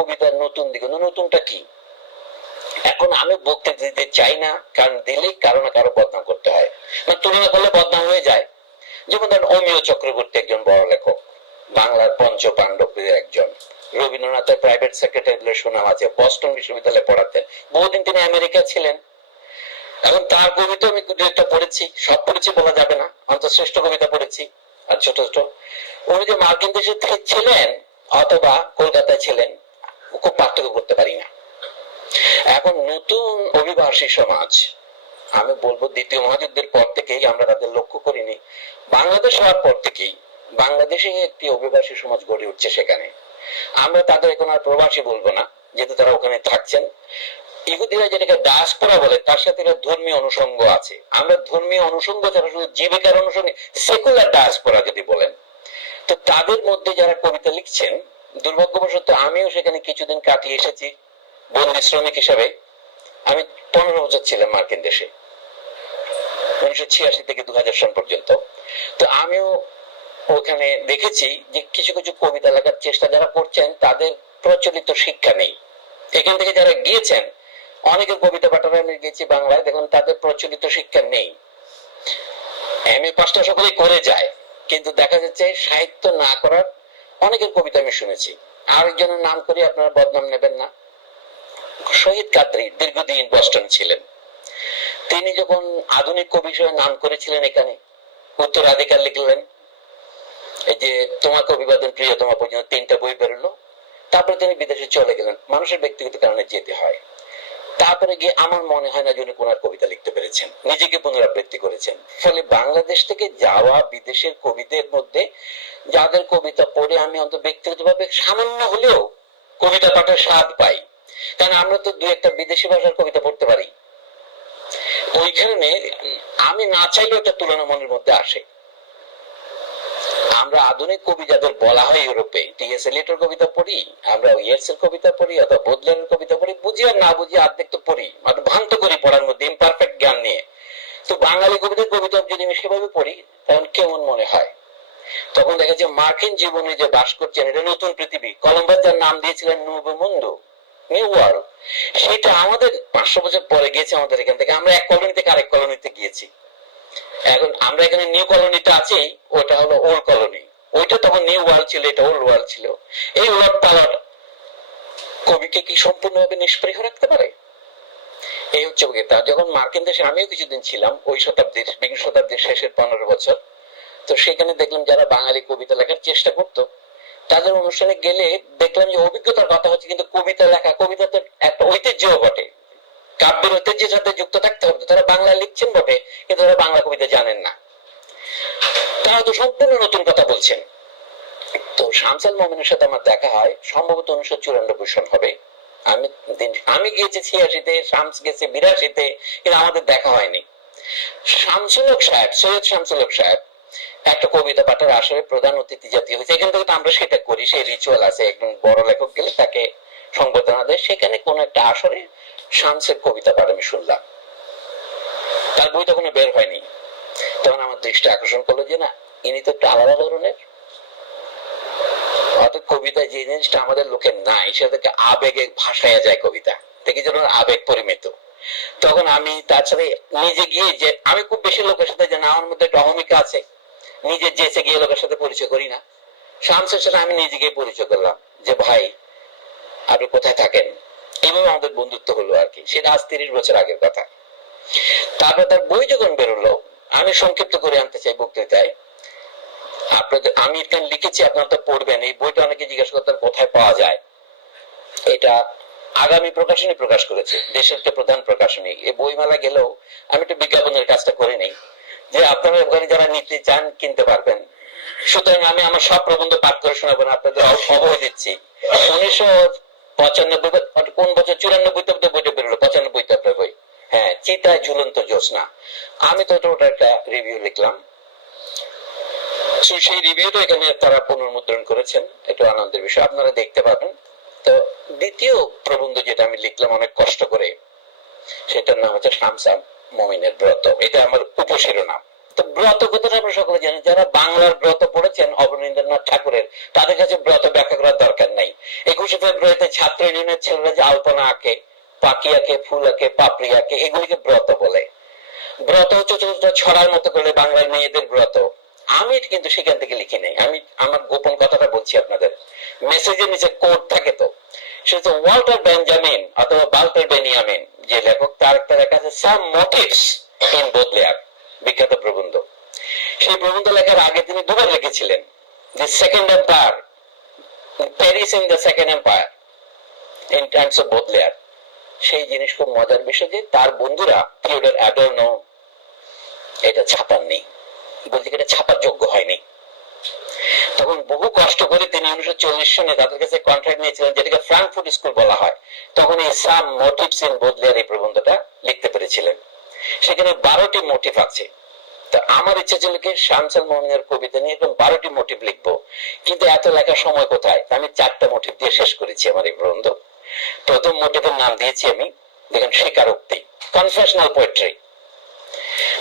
কবিতার নতুন দিকে। নতুনটা কি? এখন আমি বক্তৃতা দিতে চাই না, কারণ দিলেই কারও না কারও বদনাম করতে হয়। মানে তুলনা করলে বদনাম হয়ে যায়। যেমন ধরেন, অমিয় চক্রবর্তী একজন বড় লেখক, বাংলার পঞ্চ পাণ্ডবের একজন। রবীন্দ্রনাথের প্রাইভেট সেক্রেটারি সুনাম আছে, বস্টন বিশ্ববিদ্যালয়ে পড়াতেন বহুদিন তিনি আমেরিকা ছিলেন। এখন তার কবিতা আমি একটা পড়েছি, সব পড়েছি বলা যাবে না, অন্তত শ্রেষ্ঠ কবিতা পড়েছি, আর ছোট ছোট। উনি যে মার্কিন দেশে থেকে ছিলেন, অথবা কলকাতায় ছিলেন খুব পার্থক্য করতে পারি না। এখন নতুন অভিবাসী সমাজ, আমি বলব দ্বিতীয় মহাযুদ্ধের পর থেকেই আমরা তাদের লক্ষ্য করিনি। বাংলাদেশ হওয়ার পর থেকেই বাংলাদেশে একটি অভিবাসী সমাজ গড়ে উঠছে সেখানে। আমরা তাদের এখন আর প্রবাসী বলব না, যেহেতু তারা ওখানে থাকছেন। ইহুদিরা যেটাকে ডায়াসপোরা বলে, তার সাথে ধর্মীয় অনুষঙ্গ আছে। আমরা ধর্মীয় অনুষঙ্গ ছাড়া শুধু জীবিকার অনুষঙ্গে সেকুলার ডায়াসপোরা যদি বলেন, তো তাদের মধ্যে যারা কবিতা লিখছেন দুর্ভাগ্যবশত আমিও সেখানে কিছুদিন কাটিয়ে এসেছি, বন্দি শ্রমিক হিসাবে। আমি পনেরো বছর ছিলাম মার্কিন দেশে, উনিশশো ছিয়াশি থেকে দু সাল পর্যন্ত। তো আমিও ওখানে দেখেছি যে কিছু কিছু কবিতা লেখার চেষ্টা যারা করছেন, তাদের প্রচলিত শিক্ষা নেই। এখান থেকে যারা গিয়েছেন, অনেকের কবিতা পাঠানো আমি গেছি বাংলায়, দেখুন, তাদের প্রচলিত শিক্ষা নেই। এম এ পাসটা সকলেই করে যায়, কিন্তু দেখা যাচ্ছে সাহিত্য না করার অনেকের কবিতা আমি শুনেছি। আরেকজনের নাম করে আপনারা বদনাম নেবেন না। শহীদ কাদ্রি দীর্ঘদিন বস্টন ছিলেন। তিনি যখন আধুনিক কবি হিসেবে নাম করেছিলেন এখানে, উত্তরাধিকার লিখলেন, এই যে তোমাকে অভিবাদন প্রিয় তোমার পর্যন্ত তিনটা বই বেরোলো, তারপরে তিনি বিদেশে চলে গেলেন। মানুষের ব্যক্তিগত কারণে যেতে হয়। তারপরে গিয়ে আমার মনে হয় না যিনি কোনার কবিতা লিখতে পেরেছেন। নিজেকে পুনরাবৃত্তি করেছেন। ফলে বাংলাদেশ থেকে যাওয়া বিদেশের কবিদের মধ্যে যাদের কবিতা পড়ে আমি অন্তত ব্যক্তিগতভাবে সামান্য হলেও কবিতা পাঠের স্বাদ পাই। কারণ আমরা তো দু একটা বিদেশি ভাষার কবিতা পড়তে পারি। ওইখানে আমি না চাইলেও একটা তুলনা মনের মধ্যে আসে। আমরা আধুনিক কবি যাদের বলা হয় ইউরোপে টিএস এলিটর কবিতা পড়ি, আমরা ইয়েটস এর কবিতা পড়ি অথবা বোদলের কবিতা বুঝি আর না বুঝি অর্ধেক তো পড়ি। মানে ভ্রান্ত করি পড়ার মধ্যে ইমপারফেক্ট জ্ঞান নিয়ে। তো বাঙালি কবিদের কবিতা যদি আমি সেভাবে পড়ি তখন কেমন মনে হয়? তখন দেখা যায় মার্কিন জীবনে যে বাস করছেন এটা নতুন পৃথিবী। কলম্বাস যার নাম দিয়েছিলেন নবমুন্দু নিউ ওয়ার্ল্ড সেটা আমাদের পাঁচশো বছর পরে গিয়েছে আমাদের এখান থেকে। আমরা এক কলোনি থেকে আরেক কলোনিতে গিয়েছি। এখন আমরা এখানে নিউ কলোনিতে আছি, ওটা হলো ওল্ড কলোনি ওইটা তখন নিউ ওয়ার্ল্ড ছিল, এটা ওল্ড ওয়ার্ল্ড ছিল। এই উলট পালট কবিকে কি সম্পূর্ণভাবে নিষ্পৃহ রাখতে পারে? এই হচ্ছে তা যখন মার্কিন দেশে, আমিও কিছুদিন ছিলাম, ওই শতাব্দীর, বিংশ শতাব্দীর শেষের পনেরো বছর, তো সেখানে দেখলাম যারা বাঙালি কবিতা লেখার চেষ্টা করতো, তাদের অনুষ্ঠানে গেলে দেখলাম যে অভিজ্ঞতার কথা হচ্ছে, কিন্তু কবিতা লেখা কবিতা তো একটা ঐতিহ্য বটে। কাব্যের ঐতিহ্যের সাথে যুক্ত থাকতে হবে। তারা বাংলা লিখছেন বটে, কিন্তু তারা বাংলা কবিতা জানেন না। তারা তো সম্পূর্ণ নতুন কথা বলছেন। তো শামসাল মোমিনের সাথে আমার দেখা হয়। সম্ভবত উনিশশো চুরানব্বই সন হবে। আমি আমি গিয়েছি ছিয়াশিতে, শামস গেছে বিরাশিতে, কিন্তু আমাদের দেখা হয়নি। শামসুলক সাহেব, সৈয়দ শামসুলক সাহেব, একটা কবিতা পাঠের আসরে প্রধান অতিথি জাতীয় হয়েছে। এখান থেকে আমরা সেটা করি। সেই রিচুয়াল আছে, একজন বড় লেখক গেলে তাকে সংবর্ধনা দেয়। সেখানে কোন একটা আসরে শামসের কবিতা পাঠ আমি শুনলাম। তার বই তখন বের হয়নি। তখন আমার দৃষ্টি আকর্ষণ করল যে না, ইনি তো একটু আলাদা ধরনের কবিতায় যে জিনিসটা আমাদের লোকের নাই, সেটাকে আবেগে ভাসায় যায় কবিতা। দেখি যেন আবেগ পরিমিত। তখন আমি তার সাথে নিজে গিয়ে যে, আমি খুব বেশি লোকের সাথে জানি আমার মধ্যে একটা অহমিকা আছে। নিজে যেচে গিয়ে লোকের সাথে পরিচয় করি না। শামসের সাথে আমি নিজে গিয়ে পরিচয় করলাম যে, ভাই, আপনি কোথায় থাকেন? এইভাবে আমাদের বন্ধুত্ব হলো আর কি। সেটা আজ তিরিশ বছর আগের কথা। তারপর তার বই যখন বেরোলো, আমি সংক্ষিপ্ত করে আনতে চাই বক্তৃতায়। আপনাদের আমি এখানে লিখেছি, আপনারা তো পড়বেন। এই বইটা অনেকে জিজ্ঞাসা করতেন, কোথায় পাওয়া যায়? এটা আগামী প্রকাশনী প্রকাশ করেছে, দেশের একটা প্রধান প্রকাশনী। এই বইমেলা গেলেও আমি একটু বিজ্ঞাপনের কাজটা করে নেই, যে আপনারা ওখানে যারা নিতে চান, কিনতে পারবেন। সুতরাং আমি আমার সব প্রবন্ধ পাঠ করে শোনাবো না, আপনাদের অ- অবহ দিচ্ছি। উনিশশো পঁচানব্বই কোন বছর? চুরানব্বইতে বোধহয় বইটা বেরোলো পঁচানব্বইতে আপনার বই। হ্যাঁ চিতায় ঝুলন্ত জ্যোৎস্না। আমি তো ওটা একটা রিভিউ লিখলাম। তো সেই রিভিউটা এখানে তারা পুনর্মুদ্রণ করেছেন। একটু আনন্দের বিষয়, আপনারা দেখতে পাবেন। তো দ্বিতীয় প্রবন্ধ যেটা আমি লিখলাম অনেক কষ্ট করে, সেটার নাম হচ্ছে শামসা মমিনের ব্রত। এটা আমার উপশিরোনাম। তো ব্রত কথাটা আমরা সকলে জানি, যারা বাংলার ব্রত পড়েছেন, অবনীন্দ্রনাথ ঠাকুরের, তাদের কাছে ব্রত ব্যাখ্যা করার দরকার নাই। একুশে ফেব্রুয়ারিতে ছাত্র ইউনিয়নের ছেলেরা যে আলপনা আঁকে পাখি আঁকে ফুল আঁকে পাপড়ি আঁকে এগুলিকে ব্রত বলে। ব্রত হচ্ছে ছড়ার মতো করে বাংলার মেয়েদের ব্রত। আমি কিন্তু সেখান থেকে লিখি নাই। আমি আমার গোপন কথাটা বলছি আপনাদের। মেসেজের নিচে কোড থাকে তো। ওয়াল্টার বেঞ্জামিন অথবা বাল্টার বেনিয়ামিন, যে লেখক তার একটা লেখা আছে সাম মোটিভস ইন বোদলেয়ার বিখ্যাত প্রবন্ধ। সেই প্রবন্ধ লেখার আগে তিনি দুবার লিখেছিলেন Second Empire Paris in the Second Empire in times of Baudelaire সেই জিনিস খুব মজার বিষয় যে তার বন্ধুরা থিওডর অ্যাডর্নো এটা ছাপাননি। এটা ছাপার যোগ্য হয়নি। তখন বহু কষ্ট করে তিনি উনিশশো চল্লিশ সনে তাদের কাছে কন্ট্রাক্ট নিয়েছিলেন, যেটাকে ফ্রাঙ্কফুট স্কুল বলা হয়। তখন এই সাম মোটিভস ইন বোদলেয়ার এই প্রবন্ধটা লিখতে পেরেছিলেন। সেখানে বারোটি মোটিভ আছে। তা আমার ইচ্ছা ছিল কি শামসাল মোহাম্মদের কবিতা নিয়ে এরকম বারোটি মোটিভ লিখব। কিন্তু এত লেখার সময় কোথায়? আমি চারটা মোটিভ দিয়ে শেষ করেছি আমার এই প্রবন্ধ। প্রথম মোটিভের নাম দিয়েছি আমি, দেখেন স্বীকারোক্তি কনফেশনাল পোয়েট্রি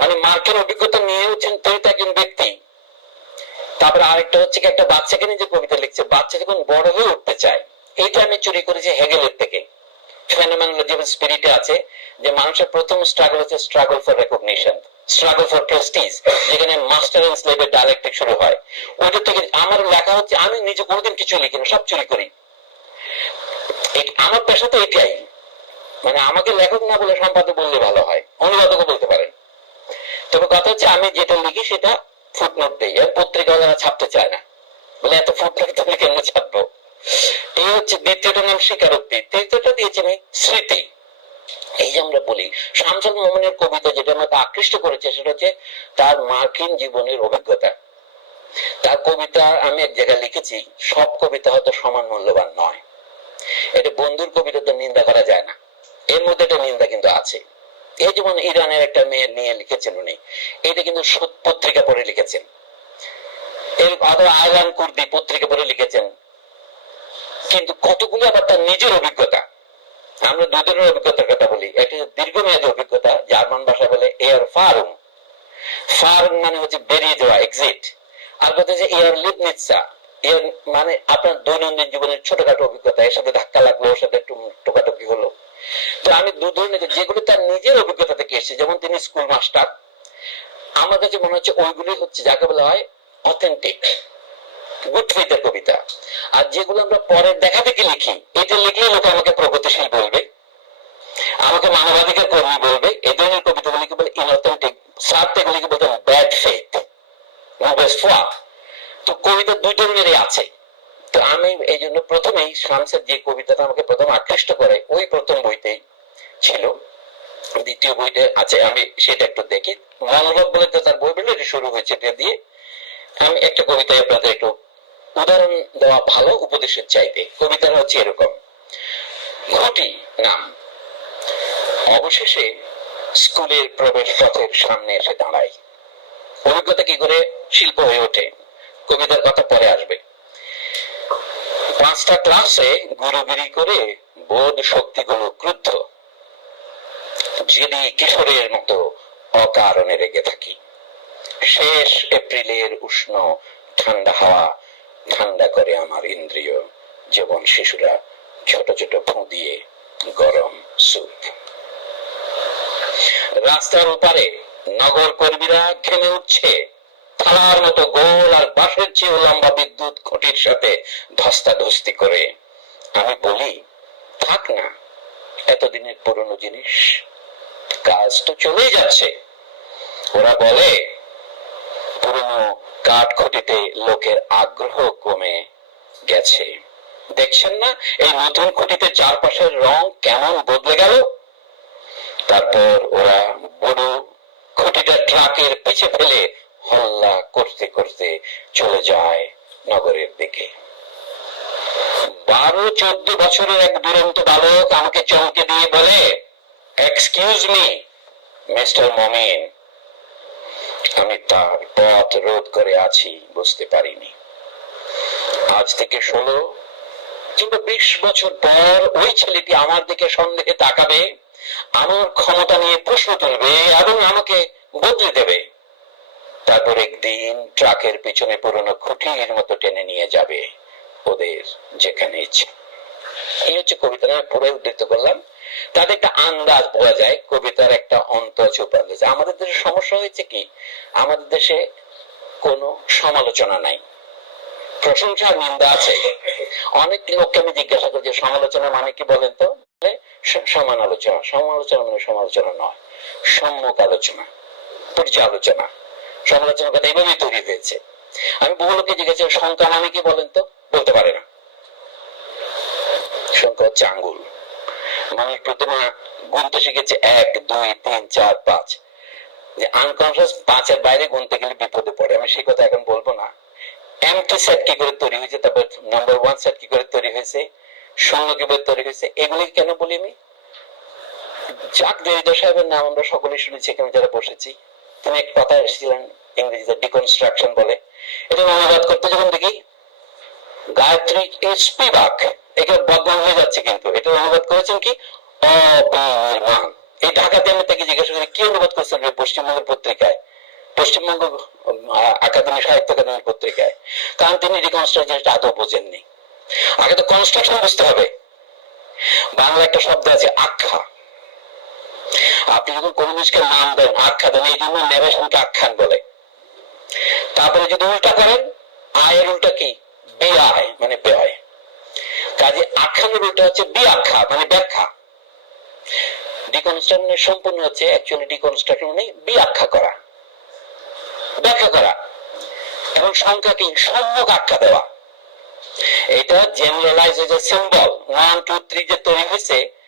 মানে মার্কের অভিজ্ঞতা নিয়ে হচ্ছেন তৈরি একজন ব্যক্তি। তারপরে আরেকটা হচ্ছে একটা বাচ্চাকে নিয়ে যে কবিতা লিখছে, বাচ্চা যখন বড় হয়ে উঠতে চায়, এইটা আমি চুরি করেছি হেগেলের থেকে। ফেনোমেনোলজি স্পিরিটে আছে যে মানুষের প্রথম স্ট্রাগল হচ্ছে struggle for recognition struggle for prestige যেখানে মাস্টার এন্ড স্লেভের ডায়ালেক্টিক শুরু হয়। ওইটা থেকে আমার লেখা হচ্ছে, আমি নিজে কোনোদিন কিছু লিখি না, সব চুরি করি। আমার পেশা তো এটাই। মানে আমাকে লেখক না বলে সম্পাদক বললে ভালো হয়, অনুবাদকও বলতে পারেন। তবে কথা হচ্ছে আমি যেটা লিখি সেটা ফুটনোট দিই, আর যারা ছাপতে চায় না। বলে এত ফুটনোট তুমি কেন ছাপবো? এই হচ্ছে দ্বিতীয়টার নাম স্বীকারোক্তি। তৃতীয়টা দিয়েছি আমি স্মৃতি। এই যে আমরা বলি, শামসুল মোহাম্মদের কবিতা যেটা আমাকে আকৃষ্ট করেছে, সেটা হচ্ছে তার মার্কিন জীবনের অভিজ্ঞতা। তার কবিতা আমি এক জায়গায় লিখেছি, সব কবিতা হয়তো সমান মূল্যবান নয়। এটা বন্ধুর কবিতা তো নিন্দা করা যায় না এর মধ্যে একটা নিন্দা কিন্তু আছে এই যেমন ইরানের একটা মেয়ে নিয়ে লিখেছেন উনি, এটা কিন্তু পত্রিকা পড়ে লিখেছেন। এর অথবা আয়লান কুর্দি পত্রিকা পড়ে লিখেছেন। কিন্তু কতগুলো আবার তার নিজের অভিজ্ঞতা? আমরা দুই ধরনের অভিজ্ঞতার কথা বলি। দীর্ঘমেয়াদী অভিজ্ঞতা, জার্মান ভাষা বলে এয়ার মানে হচ্ছে বেরিয়ে যাওয়া এক্সিট আর কথা হচ্ছে এয়ার মানে আপনার দৈনন্দিন জীবনের ছোটখাটো অভিজ্ঞতা, এর সাথে ধাক্কা লাগল, ওর সাথে একটু টোকাটুকি হলো। তো আমি দু ধরনের যেগুলো তার নিজের অভিজ্ঞতা থেকে এসেছে। যেমন তিনি স্কুল মাস্টার আমার কাছে মনে হচ্ছে ওইগুলি হচ্ছে যাকে বলা হয় অথেন্টিক কবিতা। আর যেগুলো আমরা দেখা লিখি, এটা লোক আমাকে প্রগতিশীল বলবে, আমাকে মানবাধিকার কর্মী বলবে। এই ধরনের বলে ইনঅথেন্টিক বলতে ব্যাড ফেথ তো কবিতা দুই ধরনেরই আছে। তো আমি এই জন্য প্রথমেই শামসের যে কবিতাটা আমাকে প্রথম আকৃষ্ট করে ওই প্রথম বইতেই ছিল দ্বিতীয় বইতে আছে আমি সেটা একটু দেখি। মনোভাব বলে তো, তার বই বলে শুরু হয়েছে এটা দিয়ে। আমি একটা কবিতায় আপনাদের একটু উদাহরণ দেওয়া ভালো উপদেশের চাইতে। কবিতাটা হচ্ছে এরকম। ঘটি নাম। অবশেষে স্কুলের প্রবেশ পথের সামনে এসে দাঁড়াই। অভিজ্ঞতা কি করে? শিল্প হয়ে ওঠে। কবিতার কথা পরে আসবে। পাঁচটা ক্লাসে গুরুগিরি করে বোধ শক্তিগুলো ক্রুদ্ধ। জেদি কিশোরের মতো অকারণে রেগে থাকি। শেষ এপ্রিলের উষ্ণ ঠান্ডা হাওয়া ঠান্ডা করে আমার ইন্দ্রিয় যেমন শিশুরা ছোট ছোট ফু দিয়ে গরম স্যুপ। রাস্তার ওপারে নগর কর্মীরা ঘেমে উঠছে। থালার মতো গোল আর বাঁশের চেয়েও লম্বা বিদ্যুৎ খুঁটির সাথে ধস্তাধস্তি করে। আমি বলি, থাক না, এতদিনের পুরনো জিনিস কাজ তো চলেই যাচ্ছে। ওরা বলে, পুরনো কাঠ খুঁটিতে লোকের আগ্রহ কমে গেছে। দেখছেন না, এই নতুন খুঁটিতে চারপাশের রং কেমন বদলে গেল? তারপর ওরা বড় খুঁটিটা ট্রাকের পিছে ফেলে হল্লা করতে করতে চলে যায় নগরের দিকে। বারো চোদ্দ বছরের এক দুরন্ত বালক আমাকে চমকে দিয়ে বলে এক্সকিউজ মি মিস্টার মমিন আমি তার পথ রোধ করে আছি, বুঝতে পারিনি। আজ থেকে ষোলো, কিংবা বিশ বছর পর ওই ছেলেটি আমার দিকে সন্দেহে তাকাবে, আমার ক্ষমতা নিয়ে প্রশ্ন তুলবে এবং আমাকে বদলে দেবে। তারপর একদিন ট্রাকের পিছনে পুরনো খুঁটির মতো টেনে নিয়ে যাবে, ওদের যেখানে ইচ্ছে। এই হচ্ছে কবিতাটা আমি পুরো উদ্ধৃত করলাম। তাতে একটা আন্দাজ বোঝা যায়, কবিতার একটা অন্ত আছে আছে। আমাদের দেশে সমস্যা হয়েছে কি? আমাদের দেশে কোনো সমালোচনা নাই। প্রশংসা নিন্দা আছে। অনেক লোককে আমি জিজ্ঞাসা করি যে, সমালোচনা মানে কি বলেন তো? সমান আলোচনা সমালোচনা। মানে সমালোচনা নয় সম্মুখ আলোচনা, পর্যালোচনা। সমালোচনা কথা এইভাবেই তৈরি হয়েছে। আমি বহু লোককে জিজ্ঞাসা সংখ্যা মানে কি বলেন তো? বলতে পারে না। সংখ্যা হচ্ছে আঙ্গুল প্রথমে গুনতে শিখেছে এক, দুই, তিন, চার, পাঁচ। যে আনকনসিয়াস পাঁচের বাইরে গুনতে গেলে বিপদে পড়ে। আমি সেই কথা এখন বলব না। এমটি সেট কি করে তৈরি হয়েছে? তারপর নাম্বার ওয়ান সেট কি করে তৈরি হয়েছে? শূন্য তৈরি হয়েছে? এগুলি কেন বলি আমি? যাক দরিদ্র সাহেবের নাম আমরা সকলেই শুনেছি, এখানে যারা বসেছি। তিনি এক কথা এসেছিলেন ইংরেজিতে ডিকনস্ট্রাকশন বলে। এটা অনুবাদ করতে যখন দেখি। গায়ত্রী স্পিবাক এটা বদনাম হয়ে যাচ্ছে কিন্তু। এটা অনুবাদ করেছেন কি? অপমান এই ঢাকাতে আমি তাকে জিজ্ঞাসা করি, কি অনুবাদ করেছেন পশ্চিমবঙ্গের পত্রিকায়? পশ্চিমবঙ্গ একাডেমি, সাহিত্য একাডেমির পত্রিকায়। কারণ তিনি রিকনস্ট্রাকশন জিনিসটা আদৌ বোঝেননি। আগে তো কনস্ট্রাকশন বুঝতে হবে। বাংলা একটা শব্দ আছে, আখ্যা। আপনি যখন কোন জিনিসকে নাম দেন, আখ্যা দেন, এই জন্য নেবেশনকে আখ্যান বলে। তারপরে যদি উল্টা করেন, আয়ের উল্টা কি? ব্যয় মানে ব্যয় কাজে আখ্যানের উল্টা হচ্ছে বিআখ্যা মানে ব্যাখ্যা। ডিকনস্ট্রাকশনের সম্পূর্ণ হচ্ছে অ্যাকচুয়ালি ডিকনস্ট্রাকশন মানে বিআখ্যা করা। ব্যাখ্যা করা। এবং সংখ্যাকে সম্যক আখ্যা দেওয়া। এটা জেনারেলাইজ যে সিম্বল ওয়ান টু থ্রি যে তৈরি হয়েছে